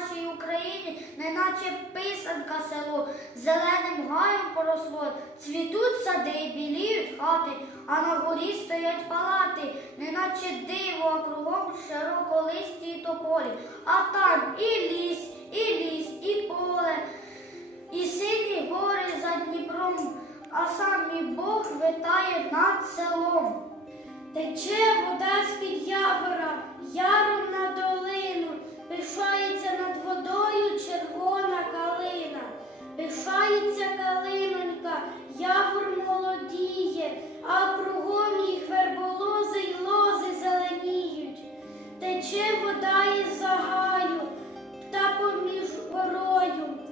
Галицьке село, зеленим гаєм поросло, цвітуть сади, біліють хати, а на горі стоять палати, неначе диво, а кругом й тополі, а там і ліс, і ліс, і поле, і сині гори за Дніпром, а сам мій Бог витає над селом. Тече вода виглядає за гаю та поміж горою.